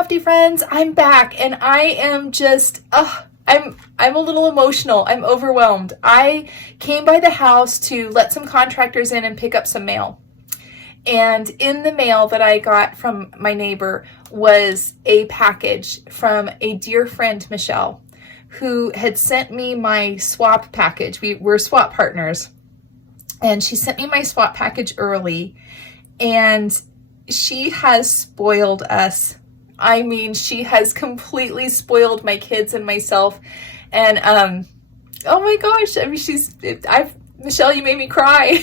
crafty friends, I'm back and I am just, I'm a little emotional. I'm overwhelmed. I came by the house to let some contractors in and pick up some mail. And in the mail that I got from my neighbor was a package from a dear friend, Michelle, who had sent me my swap package. We're swap partners. And she sent me my swap package early, and she has spoiled us. I mean, she has completely spoiled my kids and myself. And oh my gosh, I mean, Michelle, you made me cry.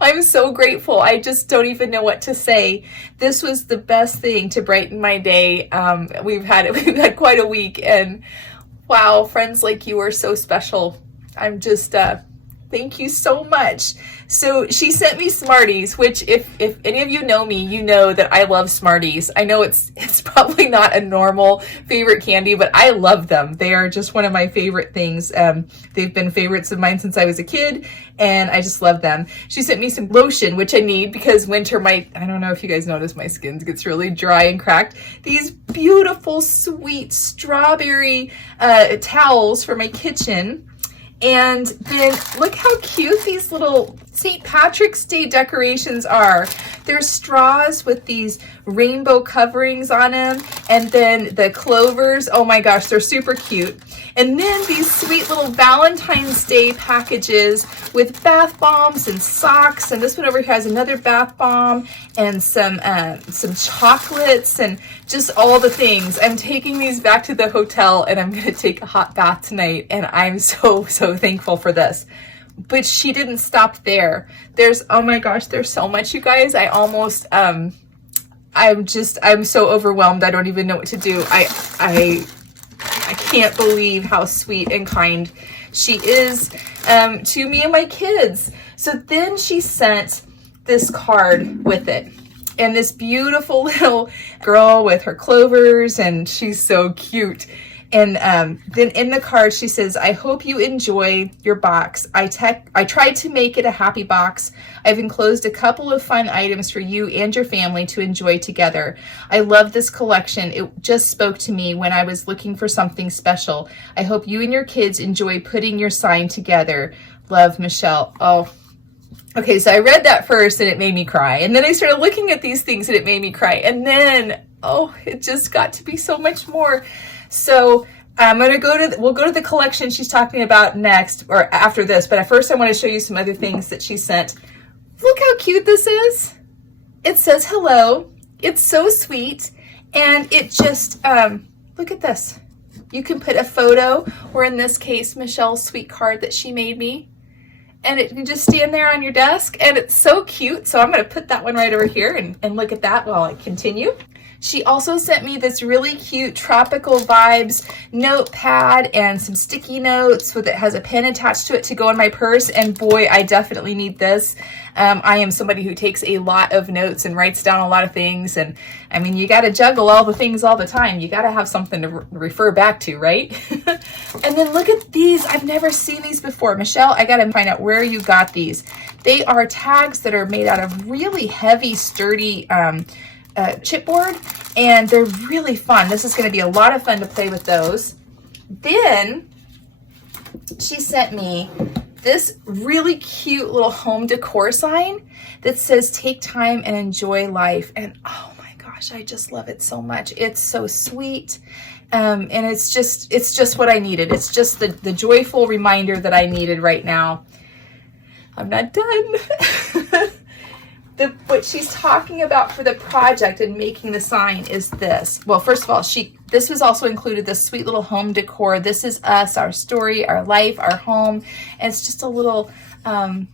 I'm so grateful. I just don't even know what to say. This was the best thing to brighten my day. We've had quite a week, and wow, friends like you are so special. I'm just thank you so much. So she sent me Smarties, which if any of you know me, you know that I love Smarties. I know it's probably not a normal favorite candy, but I love them. They are just one of my favorite things. They've been favorites of mine since I was a kid, and I just love them. She sent me some lotion, which I need because winter I don't know if you guys notice, my skin gets really dry and cracked. These beautiful, sweet strawberry towels for my kitchen. And then look how cute these little St. Patrick's Day decorations are. There's straws with these rainbow coverings on them. And then the clovers, oh my gosh, they're super cute. And then these sweet little Valentine's Day packages with bath bombs and socks. And this one over here has another bath bomb and some chocolates and just all the things. I'm taking these back to the hotel and I'm going to take a hot bath tonight. And I'm so thankful for this. But she didn't stop there. Oh my gosh, there's so much, you guys. I'm so overwhelmed. I don't even know what to do. I can't believe how sweet and kind she is to me and my kids. So then she sent this card with it. And this beautiful little girl with her clovers, and she's so cute. And then in the card, she says, I hope you enjoy your box. I tried to make it a happy box. I've enclosed a couple of fun items for you and your family to enjoy together. I love this collection. It just spoke to me when I was looking for something special. I hope you and your kids enjoy putting your sign together. Love, Michelle. Oh, okay, so I read that first and it made me cry. And then I started looking at these things and it made me cry. And then, oh, it just got to be so much more. So we'll go to the collection she's talking about next or after this. But at first I want to show you some other things that she sent. Look how cute this is. It says hello. It's so sweet. And it just, look at this. You can put a photo, or in this case, Michelle's sweet card that she made me. And it can just stand there on your desk, and it's so cute. So I'm going to put that one right over here and look at that while I continue. She also sent me this really cute Tropical Vibes notepad and some sticky notes it has a pen attached to it to go in my purse. And boy, I definitely need this. I am somebody who takes a lot of notes and writes down a lot of things. And I mean, you got to juggle all the things all the time. You got to have something to refer back to, right? And then look at these. I've never seen these before. Michelle, I got to find out where you got these. They are tags that are made out of really heavy, sturdy chipboard, and they're really fun. This is going to be a lot of fun to play with those. Then she sent me this really cute little home decor sign that says take time and enjoy life. And oh my gosh, I just love it so much. It's so sweet. And it's just what I needed. It's just the joyful reminder that I needed right now. I'm not done. What she's talking about for the project and making the sign is this. Well, first of all, this was also included, this sweet little home decor. This is us, our story, our life, our home. And it's just a little home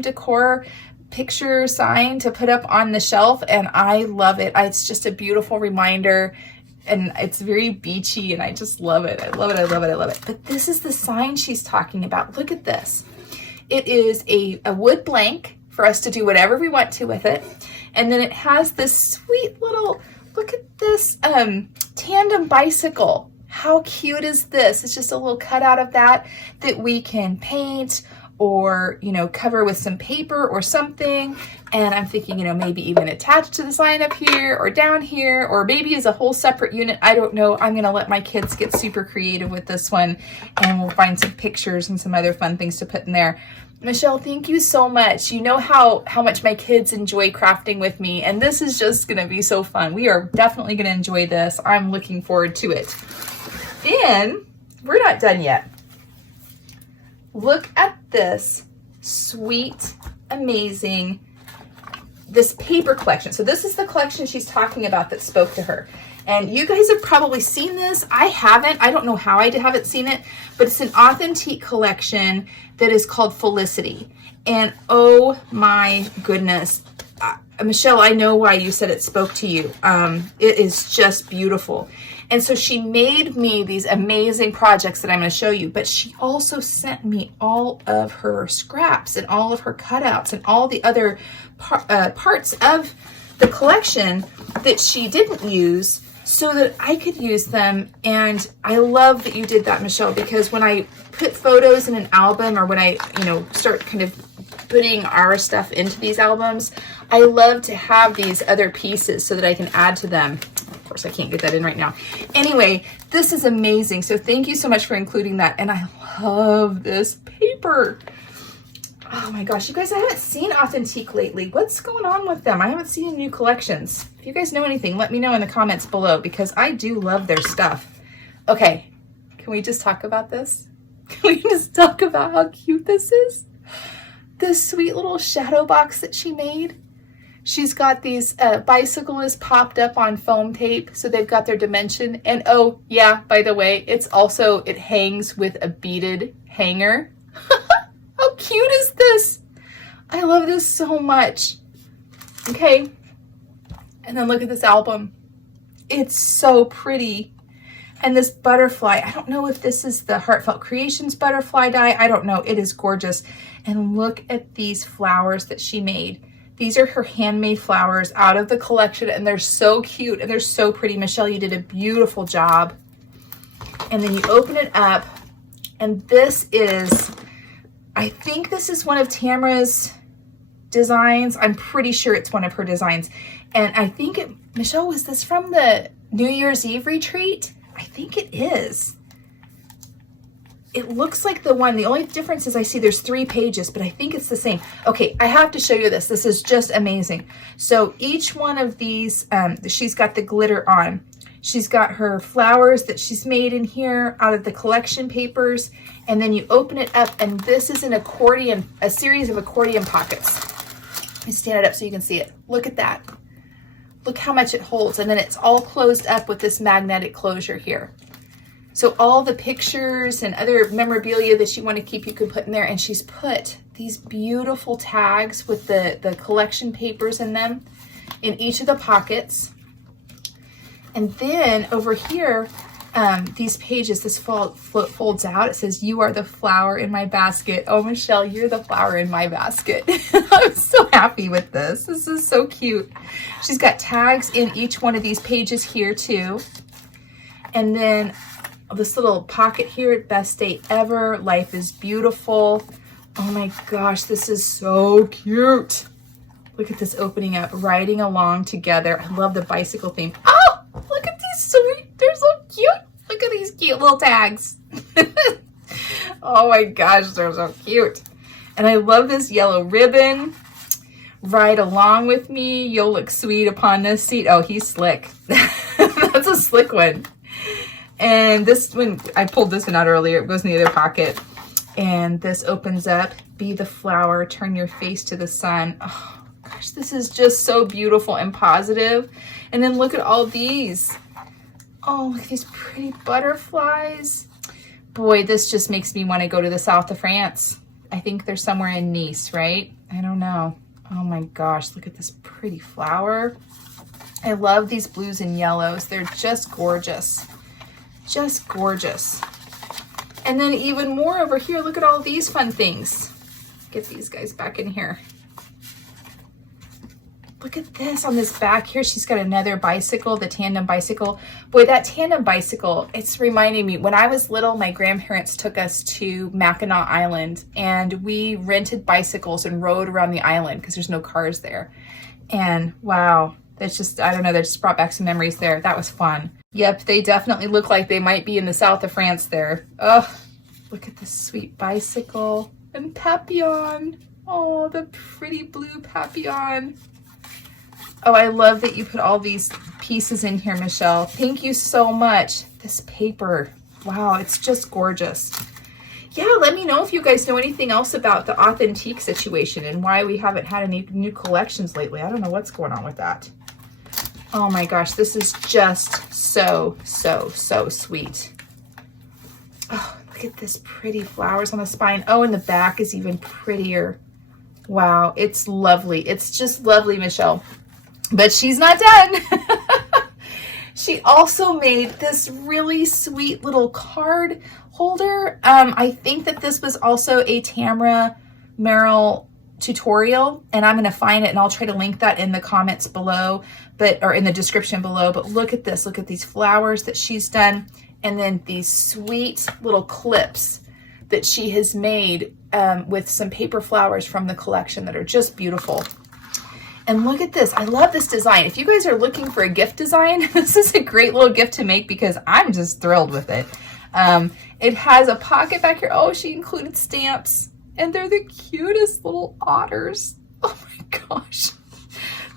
decor picture sign to put up on the shelf. And I love it. It's just a beautiful reminder. And it's very beachy, and I just love it. I love it, I love it, I love it. But this is the sign she's talking about. Look at this. It is a wood blank for us to do whatever we want to with it. And then it has this sweet little, look at this tandem bicycle. How cute is this? It's just a little cutout of that we can paint or, you know, cover with some paper or something. And I'm thinking, you know, maybe even attach to the sign up here or down here, or maybe as a whole separate unit. I don't know. I'm going to let my kids get super creative with this one, and we'll find some pictures and some other fun things to put in there. Michelle, thank you so much. You know how much my kids enjoy crafting with me, and this is just going to be so fun. We are definitely going to enjoy this. I'm looking forward to it. Then we're not done yet. Look at this sweet, amazing, this paper collection. So this is the collection she's talking about that spoke to her. And you guys have probably seen this. I haven't. I don't know how I haven't seen it, but it's an authentique collection that is called Felicity. And oh my goodness, Michelle, I know why you said it spoke to you. It is just beautiful. And so she made me these amazing projects that I'm going to show you, but she also sent me all of her scraps and all of her cutouts and all the other parts of the collection that she didn't use, so that I could use them. And I love that you did that, Michelle, because when I put photos in an album, or when I, you know, start kind of putting our stuff into these albums, I love to have these other pieces so that I can add to them. Of course, I can't get that in right now. Anyway, this is amazing. So thank you so much for including that. And I love this paper. Oh my gosh, you guys, I haven't seen Authentique lately. What's going on with them? I haven't seen new collections. If you guys know anything, let me know in the comments below, because I do love their stuff. Okay, can we just talk about this? Can we just talk about how cute this is? This sweet little shadow box that she made. She's got these bicyclists popped up on foam tape, so they've got their dimension. And oh yeah, by the way, it hangs with a beaded hanger. How cute is this? I love this so much. Okay, and then look at this album. It's so pretty. And this butterfly, I don't know if this is the Heartfelt Creations butterfly die. I don't know. It is gorgeous. And look at these flowers that she made. These are her handmade flowers out of the collection, and they're so cute and they're so pretty. Michelle, you did a beautiful job. And then you open it up, and this is, I think this is one of Tamara's designs. I'm pretty sure it's one of her designs. And I think Michelle, was this from the New Year's Eve retreat? I think it is. It looks like the one. The only difference is I see there's 3 pages, but I think it's the same. Okay, I have to show you this. This is just amazing. So each one of these, she's got the glitter on. She's got her flowers that she's made in here out of the collection papers. And then you open it up, and this is an accordion, a series of accordion pockets. Let me stand it up so you can see it. Look at that. Look how much it holds. And then it's all closed up with this magnetic closure here. So all the pictures and other memorabilia that you want to keep, you can put in there. And she's put these beautiful tags with the collection papers in them in each of the pockets. And then over here, these pages, this folds out. It says, "You are the flower in my basket." Oh, Michelle, you're the flower in my basket. I'm so happy with this. This is so cute. She's got tags in each one of these pages here too. And then this little pocket here, "Best day ever. Life is beautiful." Oh my gosh, this is so cute. Look at this opening up, riding along together. I love the bicycle theme. Oh, look at these sweet, they're so cute. Look at these cute little tags. Oh my gosh, they're so cute. And I love this yellow ribbon. "Ride along with me. You'll look sweet upon this seat." Oh, he's slick. That's a slick one. And this one, I pulled this one out earlier. It goes in the other pocket. And this opens up. "Be the flower. Turn your face to the sun." Oh gosh, this is just so beautiful and positive. And then look at all these. Oh, look at these pretty butterflies. Boy, this just makes me want to go to the south of France. I think they're somewhere in Nice, right? I don't know. Oh my gosh, look at this pretty flower. I love these blues and yellows. They're just gorgeous. Just gorgeous. And then even more over here, look at all these fun things. Get these guys back in here. look at this on this back here. She's got another bicycle, the tandem bicycle. Boy, that tandem bicycle, it's reminding me, when I was little, my grandparents took us to Mackinac Island and we rented bicycles and rode around the island because there's no cars there. And wow, that's just, I don't know, that just brought back some memories there. That was fun. Yep, they definitely look like they might be in the south of France there. Oh, look at this sweet bicycle and Papillon. Oh, the pretty blue Papillon. Oh, I love that you put all these pieces in here, Michelle. Thank you so much. This paper, wow, it's just gorgeous. Yeah, let me know if you guys know anything else about the Authentique situation and why we haven't had any new collections lately. I don't know what's going on with that. Oh my gosh, this is just so, so, so sweet. Oh, look at this pretty flowers on the spine. Oh, and the back is even prettier. Wow, it's lovely. It's just lovely, Michelle. But she's not done. She also made this really sweet little card holder. I think that this was also a Tamara Merrill tutorial, and I'm going to find it and I'll try to link that in the comments below, or in the description below. But look at this. Look at these flowers that she's done, and then these sweet little clips that she has made with some paper flowers from the collection that are just beautiful. And look at this. I love this design. If you guys are looking for a gift design, this is a great little gift to make because I'm just thrilled with it. It has a pocket back here. Oh, she included stamps, and they're the cutest little otters. Oh my gosh.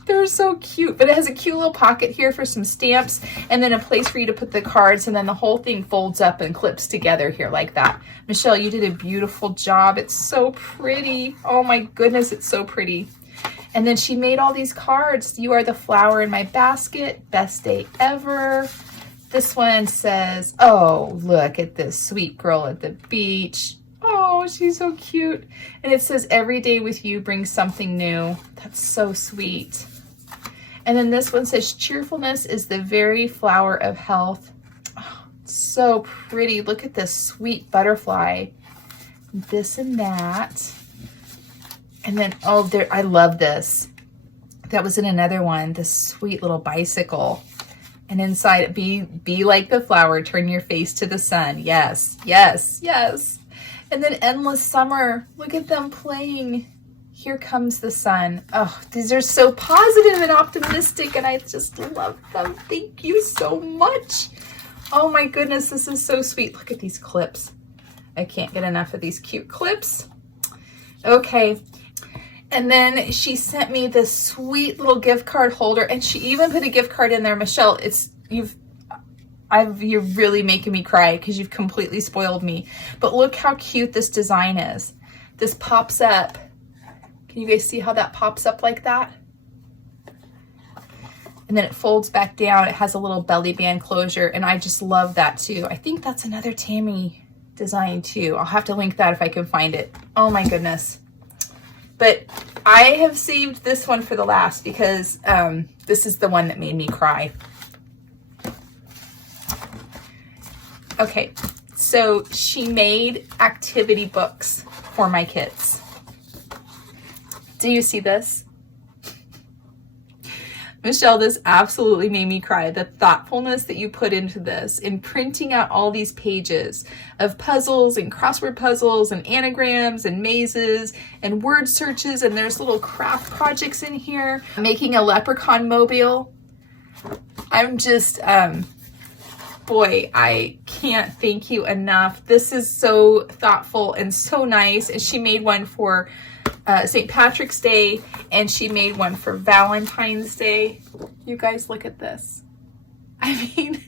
They're so cute, but it has a cute little pocket here for some stamps and then a place for you to put the cards, and then the whole thing folds up and clips together here like that. Michelle, you did a beautiful job. It's so pretty. Oh my goodness, it's so pretty. And then she made all these cards. You are the flower in my basket. Best day ever. This one says, oh, look at this sweet girl at the beach. Oh, she's so cute. And it says, every day with you brings something new. That's so sweet. And then this one says, cheerfulness is the very flower of health. Oh, so pretty. Look at this sweet butterfly. This and that. And then, oh, there, I love this. That was in another one, this sweet little bicycle. And inside, be like the flower, turn your face to the sun. Yes, yes, yes. And then endless summer. Look at them playing. Here comes the sun. Oh, these are so positive and optimistic, and I just love them. Thank you so much. Oh my goodness, this is so sweet. Look at these clips. I can't get enough of these cute clips. Okay. And then she sent me this sweet little gift card holder, and she even put a gift card in there. Michelle, you're really making me cry because you've completely spoiled me. But look how cute this design is. This pops up. Can you guys see how that pops up like that? And then it folds back down. It has a little belly band closure, and I just love that too. I think that's another Tammy design too. I'll have to link that if I can find it. Oh my goodness. But I have saved this one for the last because this is the one that made me cry. Okay, so she made activity books for my kids. Do you see this? Michelle, this absolutely made me cry. The thoughtfulness that you put into this in printing out all these pages of puzzles and crossword puzzles and anagrams and mazes and word searches, and there's little craft projects in here. Making a leprechaun mobile. I'm just, boy, I can't thank you enough. This is so thoughtful and so nice. And she made one for St. Patrick's Day, and she made one for Valentine's Day. You guys, look at this. I mean,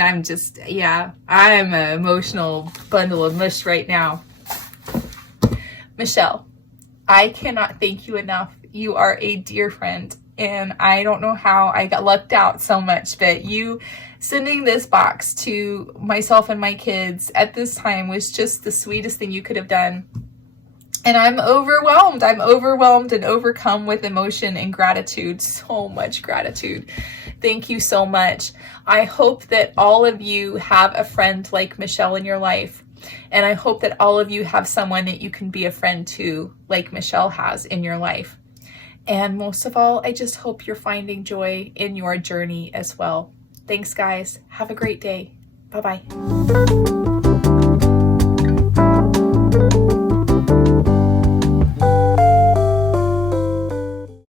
I'm just, yeah, I'm an emotional bundle of mush right now. Michelle, I cannot thank you enough. You are a dear friend, and I don't know how I got lucked out so much, but you sending this box to myself and my kids at this time was just the sweetest thing you could have done. And I'm overwhelmed. I'm overwhelmed and overcome with emotion and gratitude. So much gratitude. Thank you so much. I hope that all of you have a friend like Michelle in your life. And I hope that all of you have someone that you can be a friend to like Michelle has in your life. And most of all, I just hope you're finding joy in your journey as well. Thanks, guys. Have a great day. Bye-bye.